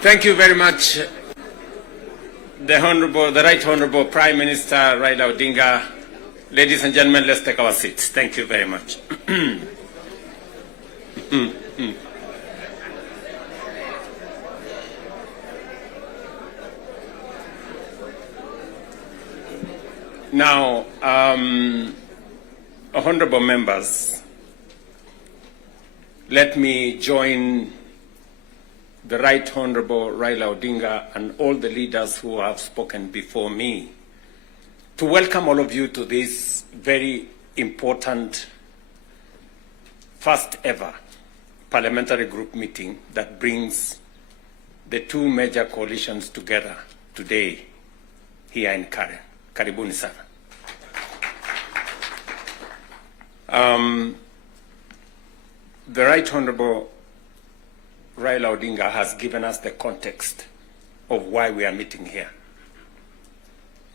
Thank you very much, the Right Honorable Prime Minister Raila Odinga. Ladies and gentlemen, let's take our seats. Thank you very much. Now, honorable members, let me join the Right Honorable Raila Odinga and all the leaders who have spoken before me to welcome all of you to this very important first ever parliamentary group meeting that brings the two major coalitions together today here in Karen. Karibuni sana. The Right Honorable Raila Odinga has given us the context of why we are meeting here.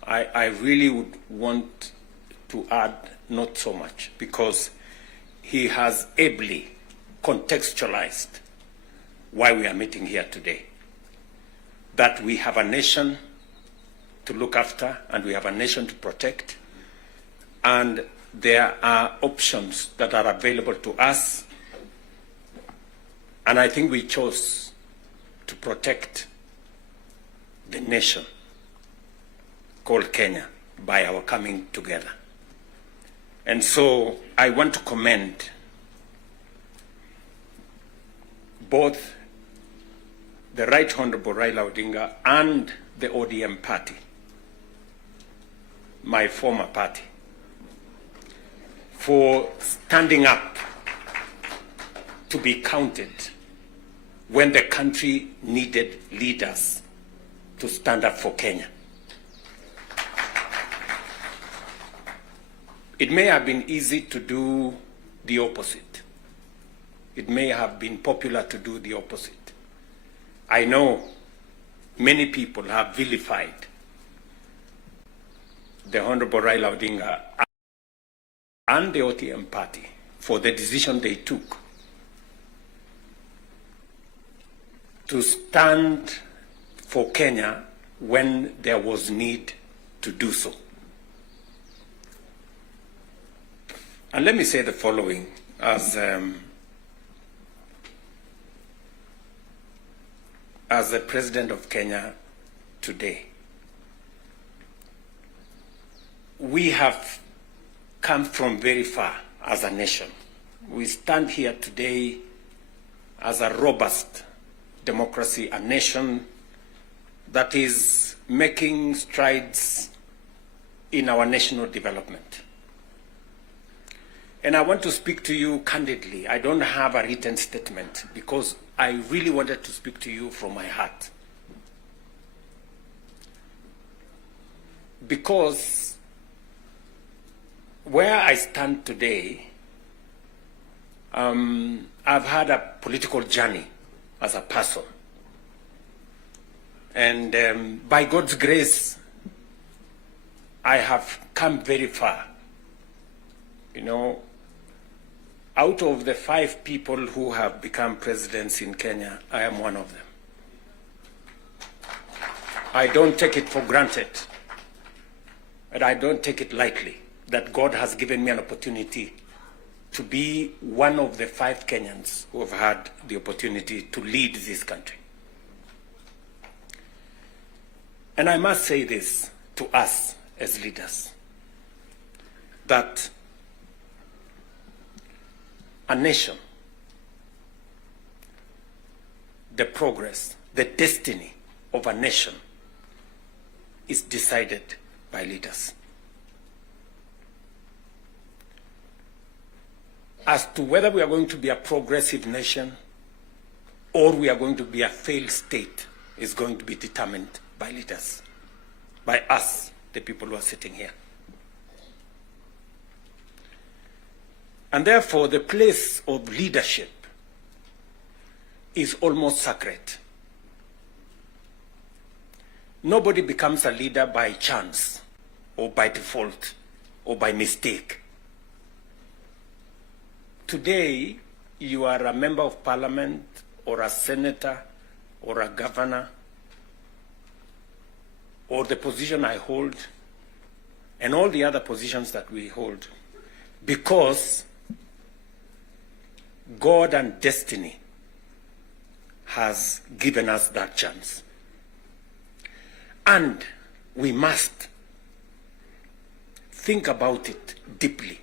I really would want to add not so much, because he has ably contextualized why we are meeting here today. That we have a nation to look after, and we have a nation to protect, and there are options that are available to us, and I think we chose to protect the nation called Kenya by our coming together. And so I want to commend both the Right Honorable Raila Odinga and the ODM party, my former party, for standing up to be counted when the country needed leaders to stand up for Kenya. It may have been easy to do the opposite. It may have been popular to do the opposite. I know many people have vilified the Honorable Raila Odinga and the ODM party for the decision they took to stand for Kenya when there was need to do so. And let me say the following as the President of Kenya today. We have come from very far as a nation. We stand here today as a robust democracy, a nation that is making strides in our national development. And I want to speak to you candidly. I don't have a written statement because I really wanted to speak to you from my heart. Because where I stand today, I've had a political journey as a person. And by God's grace, I have come very far. You know, out of the 5 people who have become presidents in Kenya, I am one of them. I don't take it for granted, and I don't take it lightly that God has given me an opportunity to be one of the 5 Kenyans who have had the opportunity to lead this country. And I must say this to us as leaders, that a nation, the progress, the destiny of a nation is decided by leaders. As to whether we are going to be a progressive nation or we are going to be a failed state is going to be determined by leaders, by us, the people who are sitting here. And therefore, the place of leadership is almost sacred. Nobody becomes a leader by chance or by default or by mistake. Today, you are a member of parliament or a senator or a governor or the position I hold and all the other positions that we hold, because God and destiny has given us that chance. And we must think about it deeply.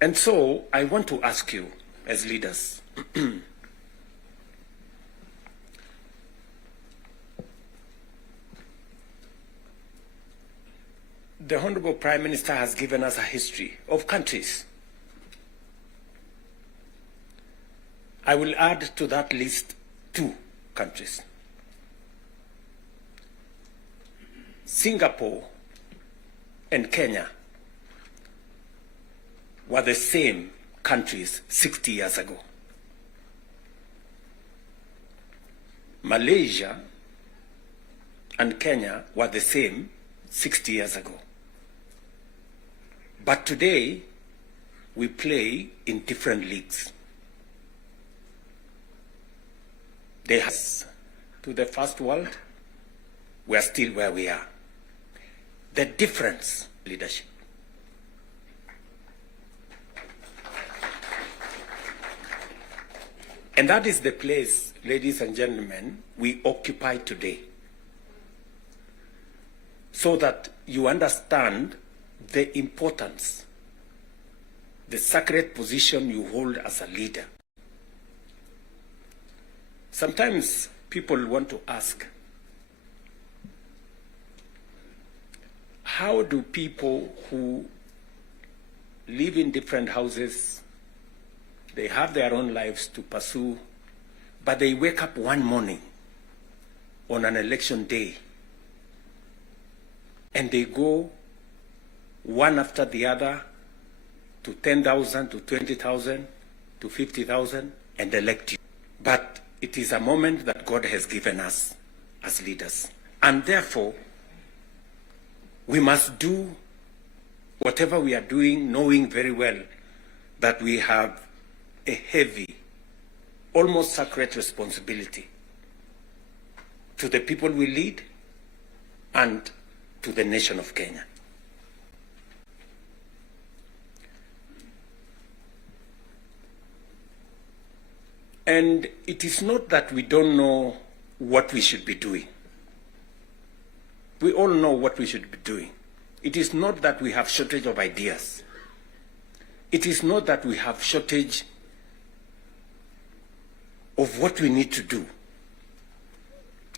And so I want to ask you as leaders, the Honorable Prime Minister has given us a history of countries. I will add to that list 2 countries. Singapore and Kenya were the same countries 60 years ago. Malaysia and Kenya were the same 60 years ago. But today, we play in different leagues. They have to the first world, we are still where we are. The difference, leadership. And that is the place, ladies and gentlemen, we occupy today. So that you understand the importance, the sacred position you hold as a leader. Sometimes people want to ask, how do people who live in different houses, they have their own lives to pursue, but they wake up one morning on an election day and they go one after the other to 10,000, to 20,000, to 50,000 and elect you? But it is a moment that God has given us as leaders. And therefore, we must do whatever we are doing, knowing very well that we have a heavy, almost sacred responsibility to the people we lead and to the nation of Kenya. And it is not that we don't know what we should be doing. We all know what we should be doing. It is not that we have shortage of ideas. It is not that we have shortage of what we need to do.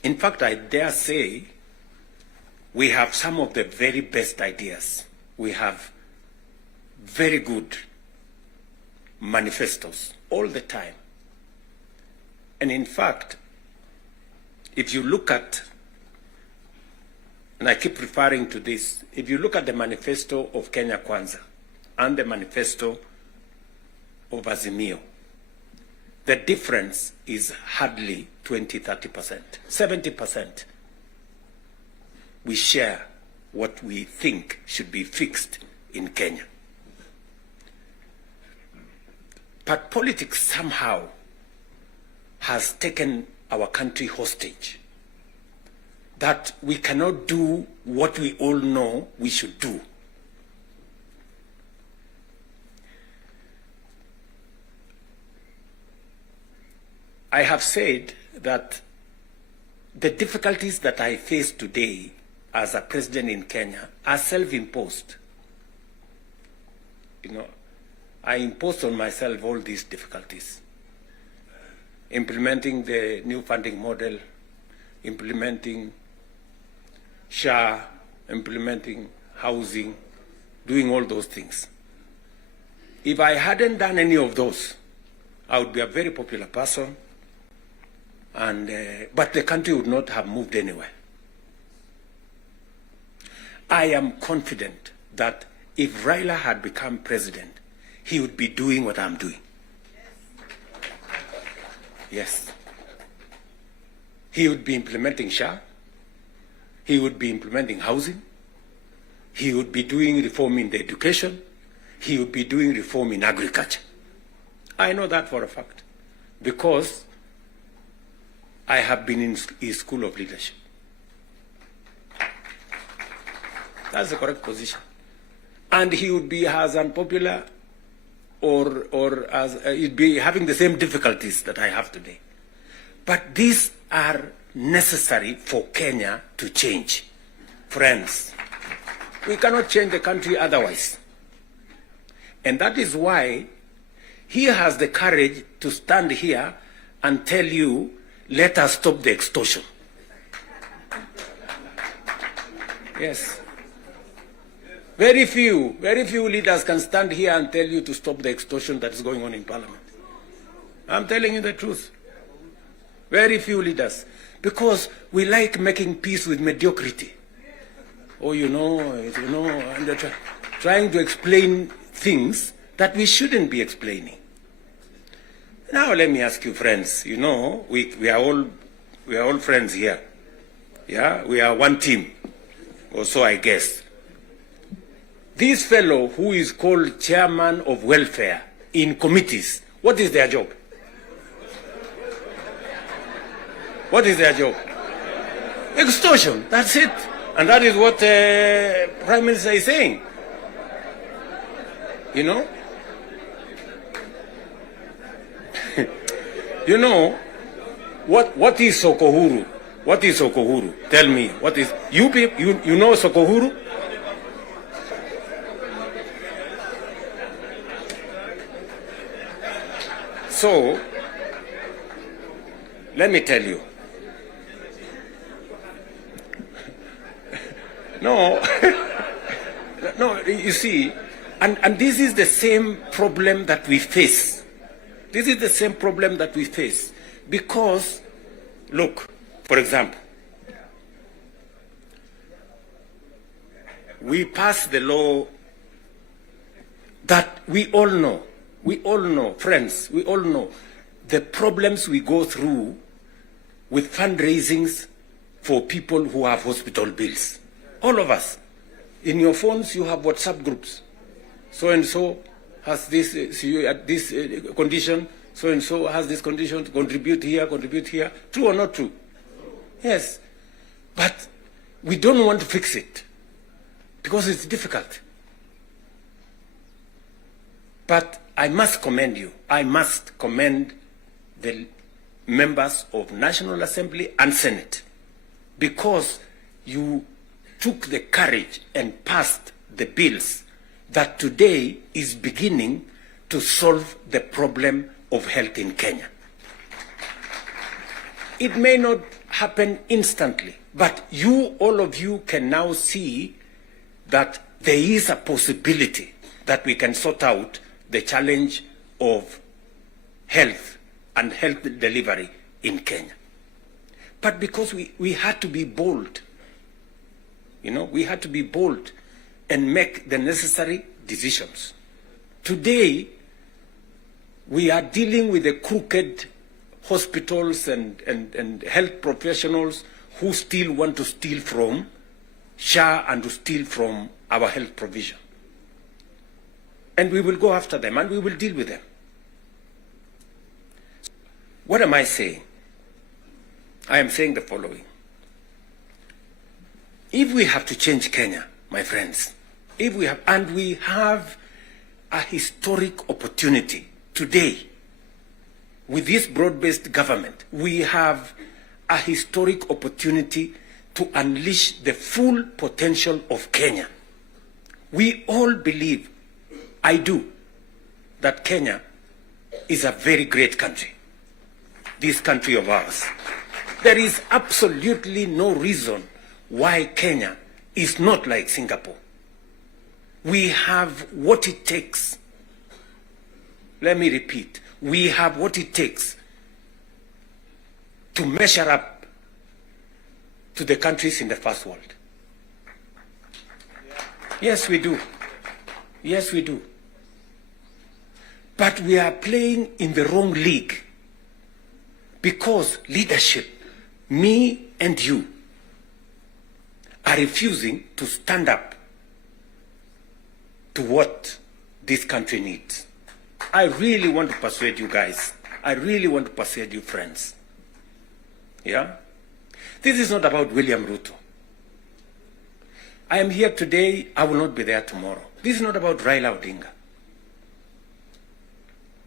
In fact, I dare say we have some of the very best ideas. We have very good manifestos all the time. And in fact, if you look at, and I keep referring to this, if you look at the manifesto of Kenya Kwanza and the manifesto of Azimio, the difference is hardly 20-30%, 70%. We share what we think should be fixed in Kenya. But politics somehow has taken our country hostage, that we cannot do what we all know we should do. I have said that the difficulties that I face today as a president in Kenya are self-imposed. You know, I imposed on myself all these difficulties. Implementing the new funding model, implementing SHA, implementing housing, doing all those things. If I hadn't done any of those, I would be a very popular person, and but the country would not have moved anywhere. I am confident that if Raila had become president, he would be doing what I'm doing. Yes. He would be implementing SHA. He would be implementing housing. He would be doing reform in the education. he would be doing reform in agriculture. I know that for a fact, because I have been in his school of leadership. That's the correct position. And he would be as unpopular or as he'd be having the same difficulties that I have today. But these are necessary for Kenya to change. Friends, we cannot change the country otherwise. And that is why he has the courage to stand here and tell you, let us stop the extortion. Yes. Very few leaders can stand here and tell you to stop the extortion that is going on in Parliament. I'm telling you the truth. Very few leaders. Because we like making peace with mediocrity. Oh, and they're trying to explain things that we shouldn't be explaining. Now let me ask you, friends, we are all friends here. Yeah, we are one team, or so I guess. This fellow who is called chairman of welfare in committees, what is their job? What is their job? Extortion, that's it. And that is what Prime Minister is saying. You know? What is Sokohuru? What is Sokohuru? Tell me, what is, you know Sokohuru? So, let me tell you. No, you see, and this is the same problem that we face. This is the same problem that we face. Because, look, for example, we passed the law that we all know, friends, we all know the problems we go through with fundraisings for people who have hospital bills. All of us. In your phones, you have WhatsApp groups. So-and-so has this, this condition, so-and-so has this condition, contribute here. True or not true? Yes. But we don't want to fix it because it's difficult. But I must commend you. I must commend the members of National Assembly and Senate, because you took the courage and passed the bills that today is beginning to solve the problem of health in Kenya. It may not happen instantly, but all of you can now see that there is a possibility that we can sort out the challenge of health and health delivery in Kenya. But because we had to be bold, we had to be bold and make the necessary decisions. Today, we are dealing with the crooked hospitals and health professionals who still want to steal from SHA and to steal from our health provision. And we will go after them and we will deal with them. What am I saying? I am saying the following. If we have to change Kenya, my friends, we have a historic opportunity today with this broad-based government, we have a historic opportunity to unleash the full potential of Kenya. We all believe, I do, that Kenya is a very great country, this country of ours. There is absolutely no reason why Kenya is not like Singapore. We have what it takes. Let me repeat. We have what it takes to measure up to the countries in the first world. Yes, we do. Yes, we do. But we are playing in the wrong league because leadership, me and you, are refusing to stand up to what this country needs. I really want to persuade you guys. I really want to persuade you friends. Yeah? This is not about William Ruto. I am here today, I will not be there tomorrow. This is not about Raila Odinga.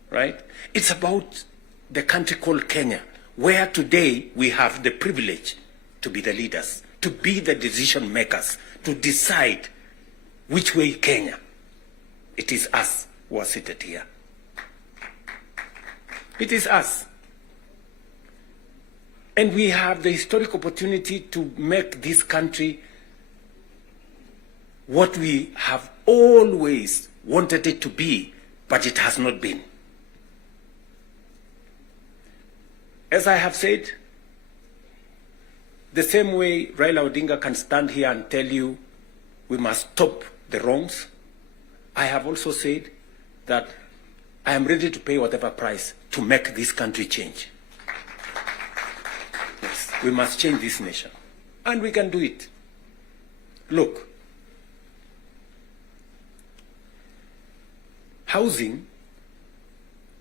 Right? It's about the country called Kenya, where today we have the privilege to be the leaders, to be the decision makers, to decide which way Kenya. It is us who are seated here. It is us. And we have the historic opportunity to make this country what we have always wanted it to be, but it has not been. As I have said, the same way Raila Odinga can stand here and tell you we must stop the wrongs, I have also said that I am ready to pay whatever price to make this country change. Yes, we must change this nation. And we can do it. Look, housing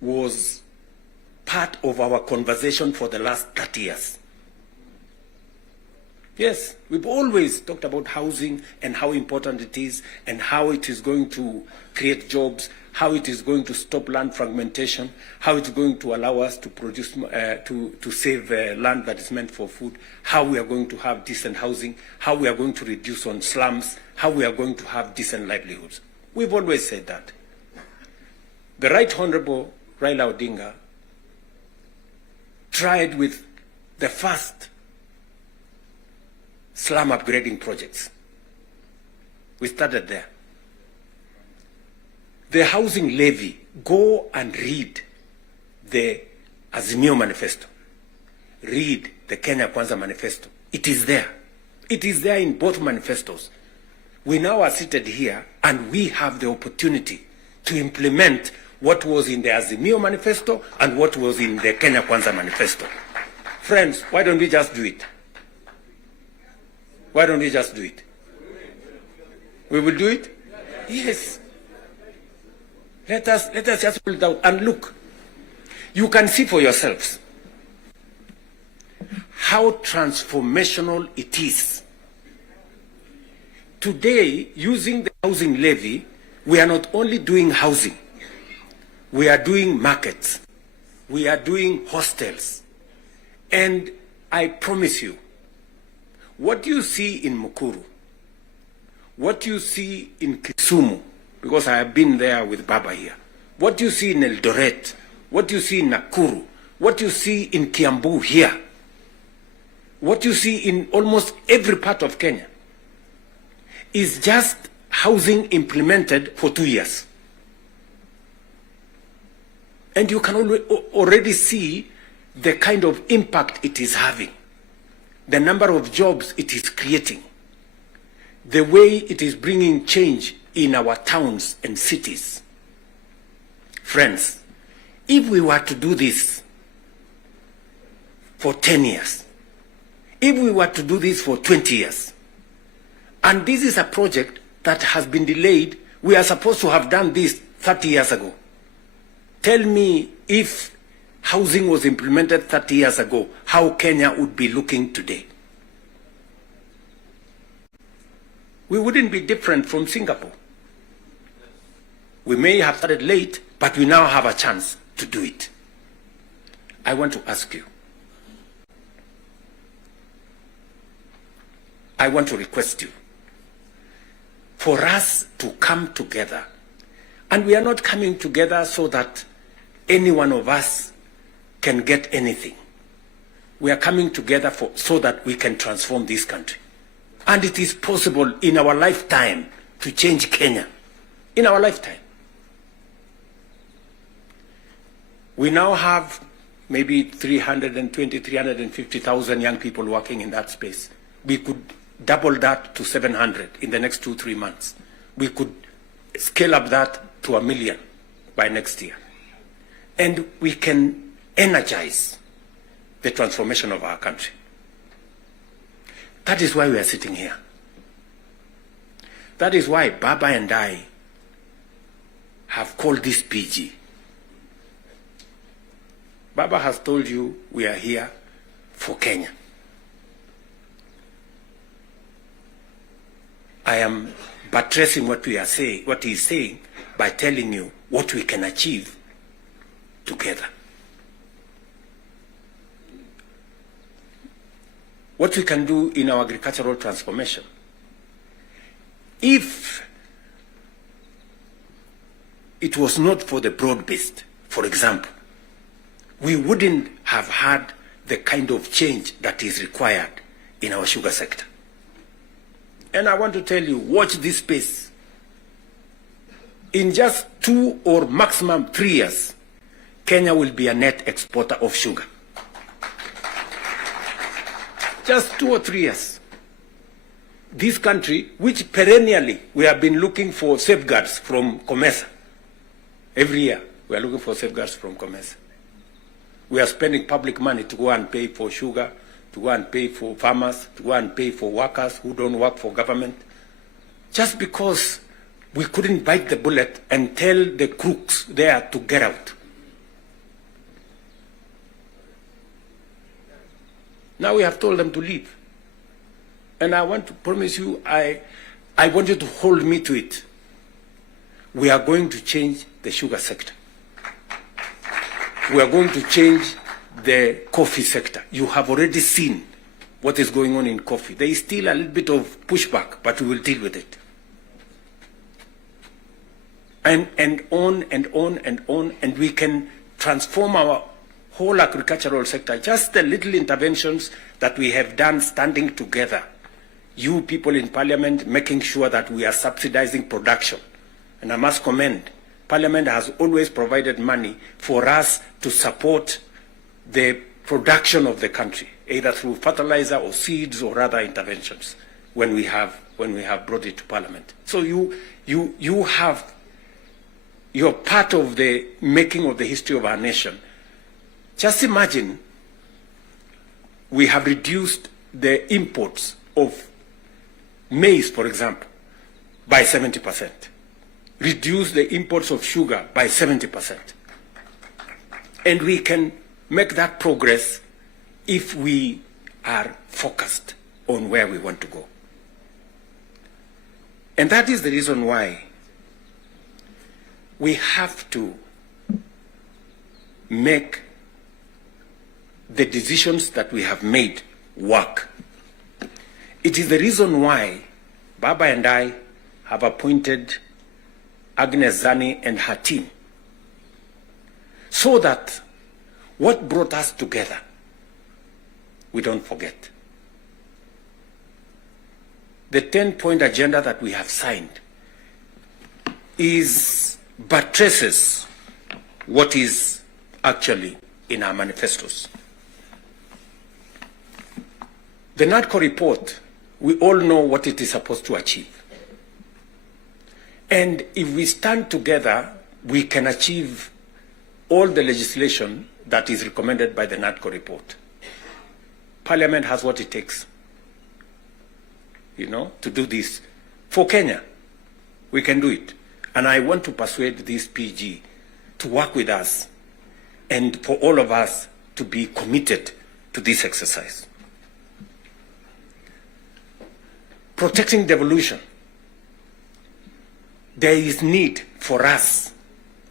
was part of our conversation for the last 30 years. Yes, we've always talked about housing and how important it is and how it is going to create jobs, how it is going to stop land fragmentation, how it's going to allow us to produce, to save land that is meant for food, how we are going to have decent housing, how we are going to reduce on slums, how we are going to have decent livelihoods. We've always said that. The Right Honorable Raila Odinga tried with the first slum upgrading projects. We started there. The housing levy, go and read the Azimio Manifesto. Read the Kenya Kwanza Manifesto. It is there. It is there in both manifestos. We now are seated here and we have the opportunity to implement what was in the Azimio Manifesto and what was in the Kenya Kwanza Manifesto. Friends, why don't we just do it? Why don't we just do it? We will do it? Yes. Let us just pull it out and look. You can see for yourselves how transformational it is. Today, using the housing levy, we are not only doing housing, we are doing markets, we are doing hostels. And I promise you, what you see in Mukuru, what you see in Kisumu, because I have been there with Baba here, what you see in Eldoret, what you see in Nakuru, what you see in Kiambu here, what you see in almost every part of Kenya, is just housing implemented for 2 years. And you can already see the kind of impact it is having, the number of jobs it is creating, the way it is bringing change in our towns and cities. Friends, if we were to do this for 10 years, if we were to do this for 20 years, and this is a project that has been delayed, we are supposed to have done this 30 years ago. Tell me, if housing was implemented 30 years ago, how Kenya would be looking today. We wouldn't be different from Singapore. We may have started late, but we now have a chance to do it. I want to ask you, I want to request you for us to come together. And we are not coming together so that any one of us can get anything. We are coming together so that we can transform this country. And it is possible in our lifetime to change Kenya. In our lifetime. We now have maybe 320, 350,000 young people working in that space. We could double that to 700 in the next 2-3 months. We could scale up that to 1 million by next year. And we can energize the transformation of our country. That is why we are sitting here. That is why Baba and I have called this PG. Baba has told you we are here for Kenya. I am buttressing what we are saying, what he is saying, by telling you what we can achieve together. What we can do in our agricultural transformation. If it was not for the broad-based, for example, we wouldn't have had the kind of change that is required in our sugar sector. And I want to tell you, watch this space. In just 2 or maximum 3 years, Kenya will be a net exporter of sugar. Just 2 or 3 years. This country, which perennially we have been looking for safeguards from COMESA. Every year, we are looking for safeguards from COMESA. We are spending public money to go and pay for sugar, to go and pay for farmers, to go and pay for workers who don't work for government, just because we couldn't bite the bullet and tell the crooks there to get out. Now we have told them to leave. And I want to promise you, I want you to hold me to it. We are going to change the sugar sector. We are going to change the coffee sector. You have already seen what is going on in coffee. There is still a little bit of pushback, but we will deal with it. And on and on and on, and we can transform our whole agricultural sector. Just the little interventions that we have done standing together. You people in Parliament making sure that we are subsidizing production. And I must commend, Parliament has always provided money for us to support the production of the country, either through fertilizer or seeds or other interventions when we have brought it to Parliament. So you're part of the making of the history of our nation. Just imagine we have reduced the imports of maize, for example, by 70%. Reduce the imports of sugar by 70%. And we can make that progress if we are focused on where we want to go. And that is the reason why we have to make the decisions that we have made work. It is the reason why Baba and I have appointed Agnes Zani and her team, so that what brought us together, we don't forget. The 10-point agenda that we have signed buttresses what is actually in our manifestos. The NADCO report, we all know what it is supposed to achieve. And if we stand together, we can achieve all the legislation that is recommended by the NADCO report. Parliament has what it takes, to do this. For Kenya, we can do it. And I want to persuade this PG to work with us and for all of us to be committed to this exercise. Protecting devolution. There is need for us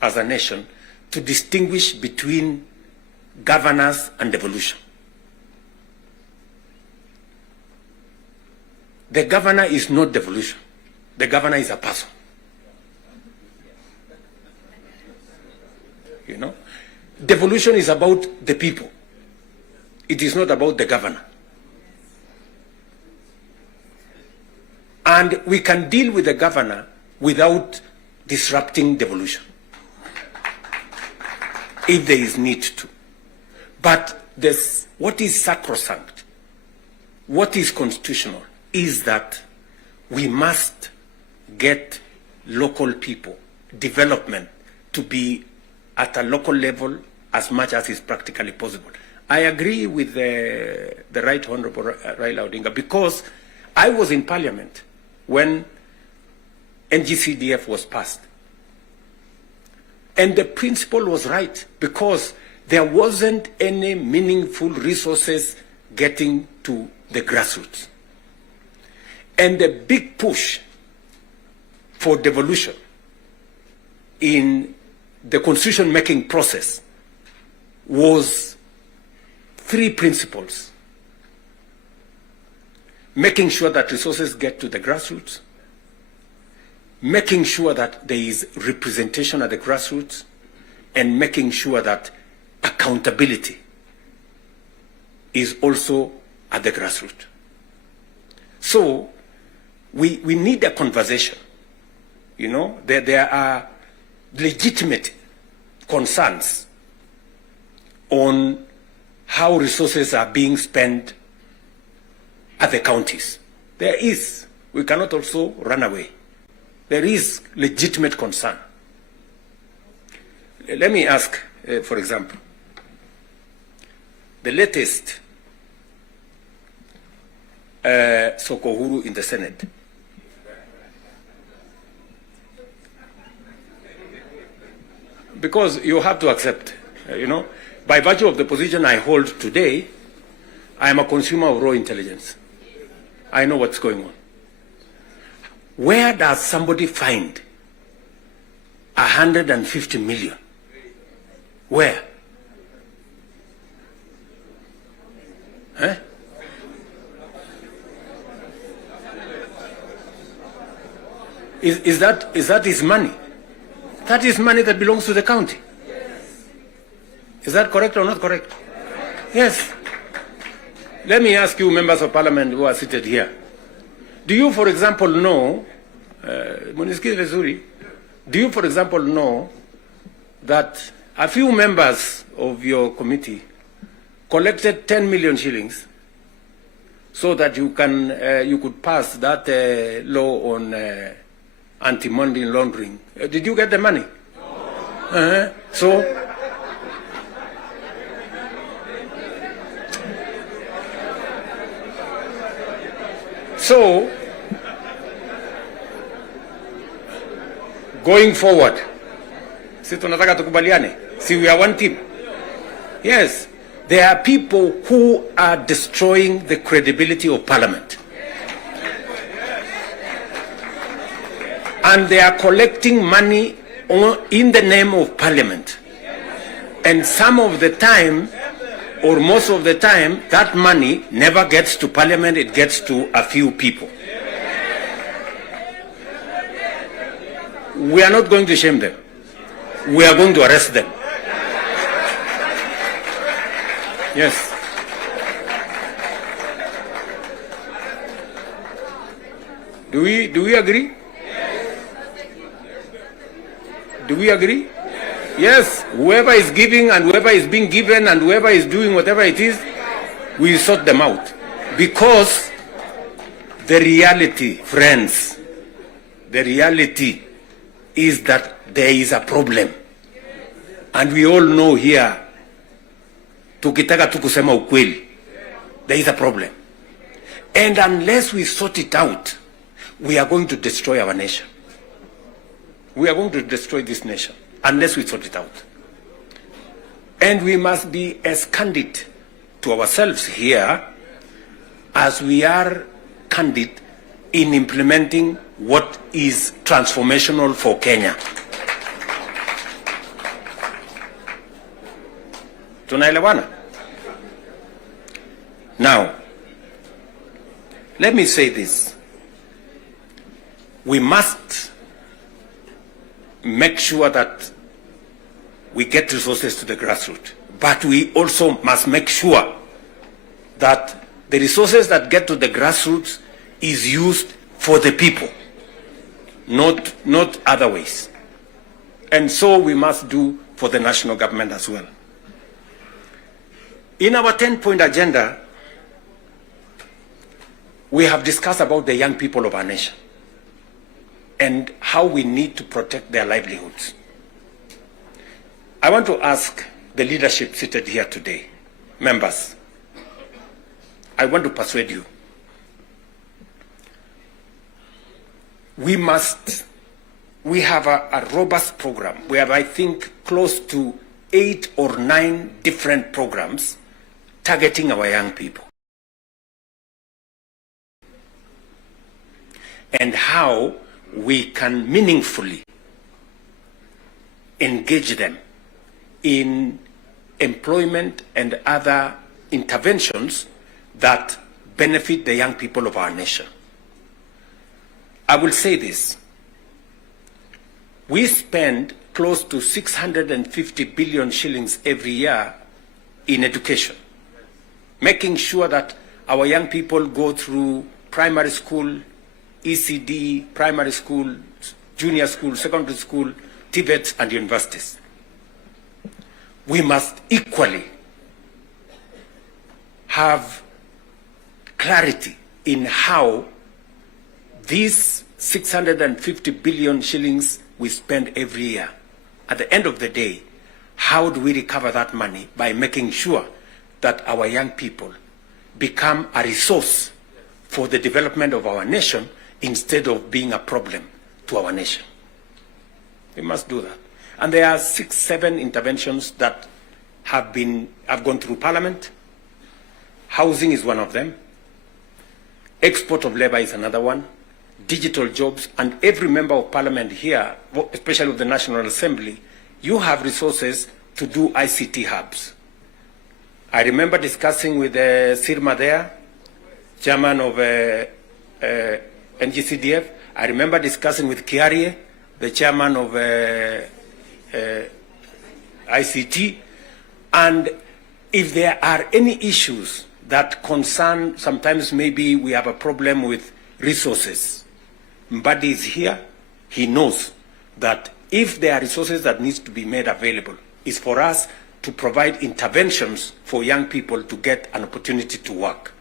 as a nation to distinguish between governance and devolution. The governor is not devolution. The governor is a person. Devolution is about the people. It is not about the governor. And we can deal with the governor without disrupting devolution, if there is need to. But what is sacrosanct, what is constitutional, is that we must get local people, development, to be at a local level as much as is practically possible. I agree with the Right Honorable Raila Odinga, because I was in Parliament when NGCDF was passed. And the principle was right, because there wasn't any meaningful resources getting to the grassroots. And the big push for devolution in the constitution-making process was three principles: making sure that resources get to the grassroots, making sure that there is representation at the grassroots, and making sure that accountability is also at the grassroots. So we need a conversation. You know, there are legitimate concerns on how resources are being spent at the counties. There is. We cannot also run away. There is legitimate concern. Let me ask, for example, the latest Sokohuru in the Senate. Because you have to accept, you know, by virtue of the position I hold today, I am a consumer of raw intelligence. I know what's going on. Where does somebody find 150 million? Where? Huh? Is that his money? That is money that belongs to the county. Is that correct or not correct? Yes. Let me ask you, members of parliament who are seated here. Do you, for example, know, do you, for example, know that a few members of your committee collected 10 million shillings so that you could pass that law on anti-money laundering? Did you get the money? No. So, going forward, si tunataka tukubaliane, si we are one team. Yes, there are people who are destroying the credibility of parliament. And they are collecting money in the name of parliament. And some of the time, or most of the time, that money never gets to parliament, it gets to a few people. We are not going to shame them. We are going to arrest them. Yes. Do we agree? Do we agree? Yes, whoever is giving and whoever is being given and whoever is doing whatever it is, we sort them out. Because the reality, friends, the reality is that there is a problem. And we all know here, tukitaka tu kusema ukweli, there is a problem. And unless we sort it out, we are going to destroy our nation. We are going to destroy this nation unless we sort it out. And we must be as candid to ourselves here as we are candid in implementing what is transformational for Kenya. Tunaelewana? Now, let me say this. We must make sure that we get resources to the grassroots. But we also must make sure that the resources that get to the grassroots is used for the people, not other ways. And so we must do for the national government as well. In our 10-point agenda, we have discussed about the young people of our nation and how we need to protect their livelihoods. I want to ask the leadership seated here today, members, I want to persuade you. We must we have a robust program. We have, I think, close to 8 or 9 different programs targeting our young people. And how we can meaningfully engage them in employment and other interventions that benefit the young people of our nation. I will say this. We spend close to 650 billion shillings every year in education, making sure that our young people go through primary school, ECD, primary school, junior school, secondary school, TVETs, and universities. We must equally have clarity in how these 650 billion shillings we spend every year, at the end of the day, how do we recover that money? By making sure that our young people become a resource for the development of our nation instead of being a problem to our nation. We must do that. And there are 6, 7 interventions that have gone through Parliament. Housing is one of them. Export of labor is another one. Digital jobs, and every member of Parliament here, especially of the National Assembly, you have resources to do ICT hubs. I remember discussing with Sirma there, chairman of NGCDF. I remember discussing with Kiarie, the chairman of ICT. And if there are any issues that concern, sometimes maybe we have a problem with resources, Mbadi is here. He knows that if there are resources that needs to be made available, it's for us to provide interventions for young people to get an opportunity to work.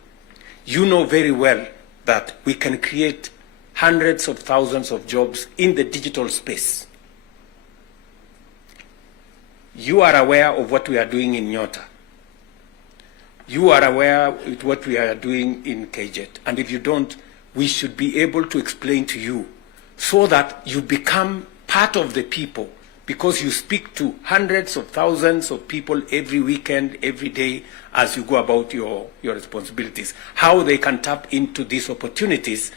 You know very well that we can create hundreds of thousands of jobs in the digital space. You are aware of what we are doing in Nyota. You are aware of what we are doing in KJet. And if you don't, we should be able to explain to you so that you become part of the people, because you speak to hundreds of thousands of people every weekend, every day, as you go about your responsibilities, how they can tap into these opportunities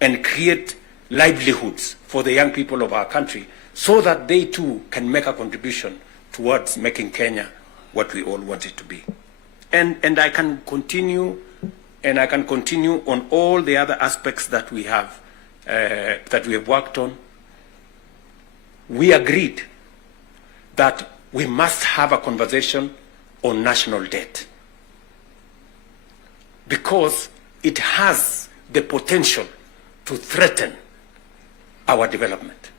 and create livelihoods for the young people of our country so that they too can make a contribution towards making Kenya what we all want it to be. And I can continue, and I can continue on all the other aspects that we have worked on. We agreed that we must have a conversation on national debt because it has the potential to threaten our development.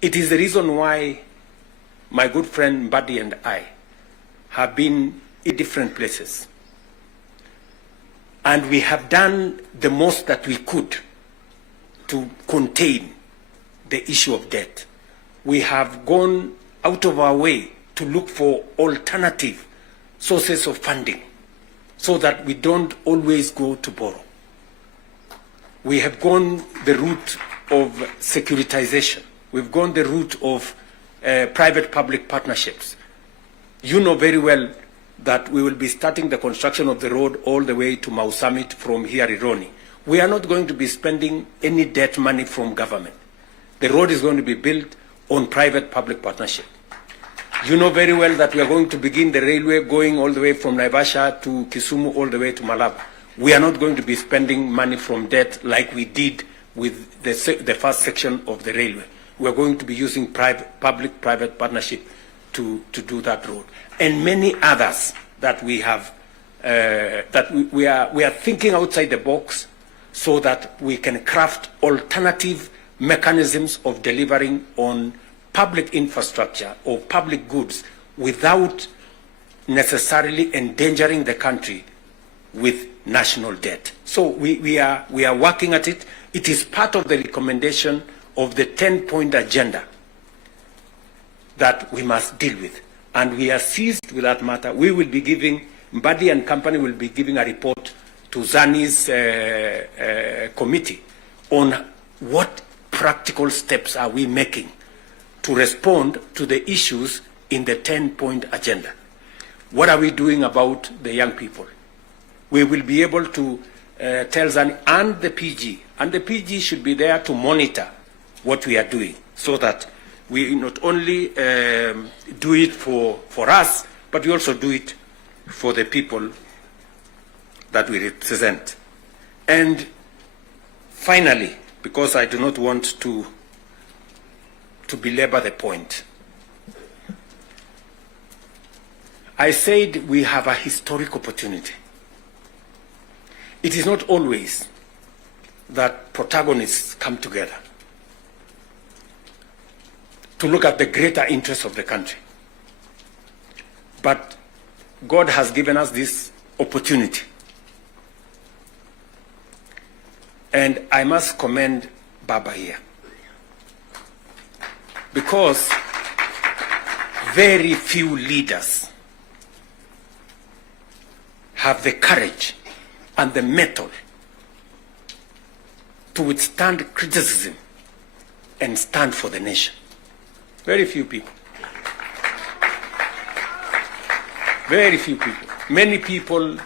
It is the reason why my good friend Mbadi and I have been in different places. And we have done the most that we could to contain the issue of debt. We have gone out of our way to look for alternative sources of funding so that we don't always go to borrow. We have gone the route of securitization. We've gone the route of private-public partnerships. You know very well that we will be starting the construction of the road all the way to Mau Summit from here, Ironi. We are not going to be spending any debt money from government. The road is going to be built on private-public partnership. You know very well that we are going to begin the railway going all the way from Naivasha to Kisumu all the way to Malaba. We are not going to be spending money from debt like we did with the first section of the railway. We are going to be using public-private partnership to do that road. And many others that we have, we are thinking outside the box so that we can craft alternative mechanisms of delivering on public infrastructure or public goods without necessarily endangering the country with national debt. So we are working at it. It is part of the recommendation of the 10-point agenda that we must deal with. And we are seized with that matter. We will be giving, Mbadi and company will be giving a report to Zani's committee on what practical steps are we making to respond to the issues in the 10-point agenda? What are we doing about the young people? We will be able to tell Zani and the PG should be there to monitor what we are doing, so that we not only do it for us, but we also do it for the people that we represent. And finally, because I do not want to belabor the point, I said we have a historic opportunity. It is not always that protagonists come together to look at the greater interests of the country. But God has given us this opportunity. And I must commend Baba here, because very few leaders have the courage and the mettle to withstand criticism and stand for the nation. Very few people. Very few people. Many people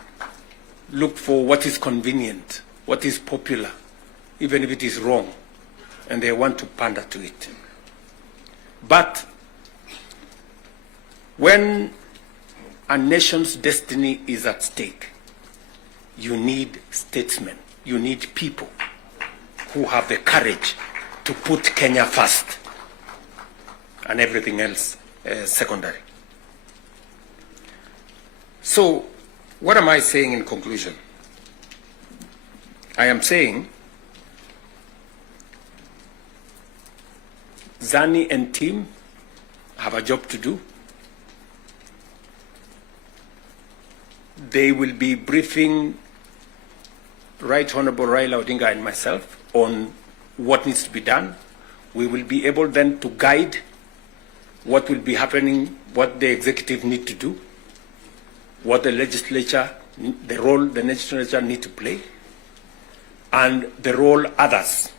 look for what is convenient, what is popular, even if it is wrong, and they want to pander to it. But when a nation's destiny is at stake, you need statesmen, you need people who have the courage to put Kenya first and everything else secondary. So, what am I saying in conclusion? I am saying Zani and team have a job to do. They will be briefing Right Honorable Raila Odinga and myself on what needs to be done. We will be able then to guide what will be happening, what the executive need to do, what the legislature, the role the legislature need to play, and the role others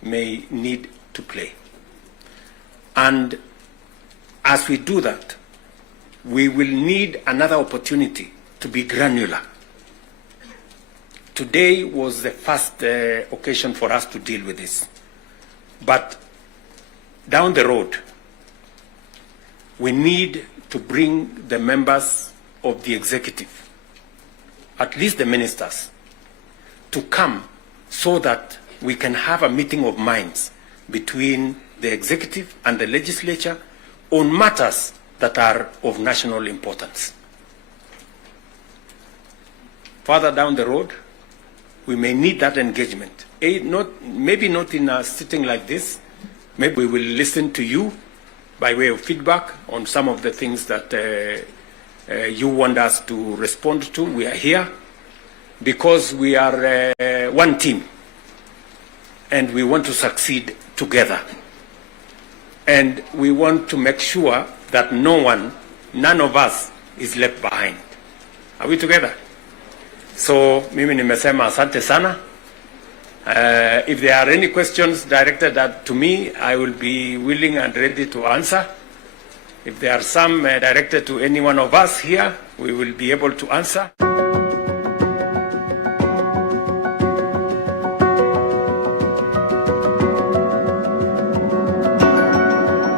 may need to play. And as we do that, we will need another opportunity to be granular. Today was the first occasion for us to deal with this. But down the road, we need to bring the members of the executive, at least the ministers, to come so that we can have a meeting of minds between the executive and the legislature on matters that are of national importance. Further down the road, we may need that engagement. Maybe not in a sitting like this. Maybe we will listen to you by way of feedback on some of the things that you want us to respond to. We are here because we are one team and we want to succeed together. And we want to make sure that none of us is left behind. Are we together? So, mimi nimesema asante sana. If there are any questions directed to me, I will be willing and ready to answer. If there are some directed to any one of us here, we will be able to answer.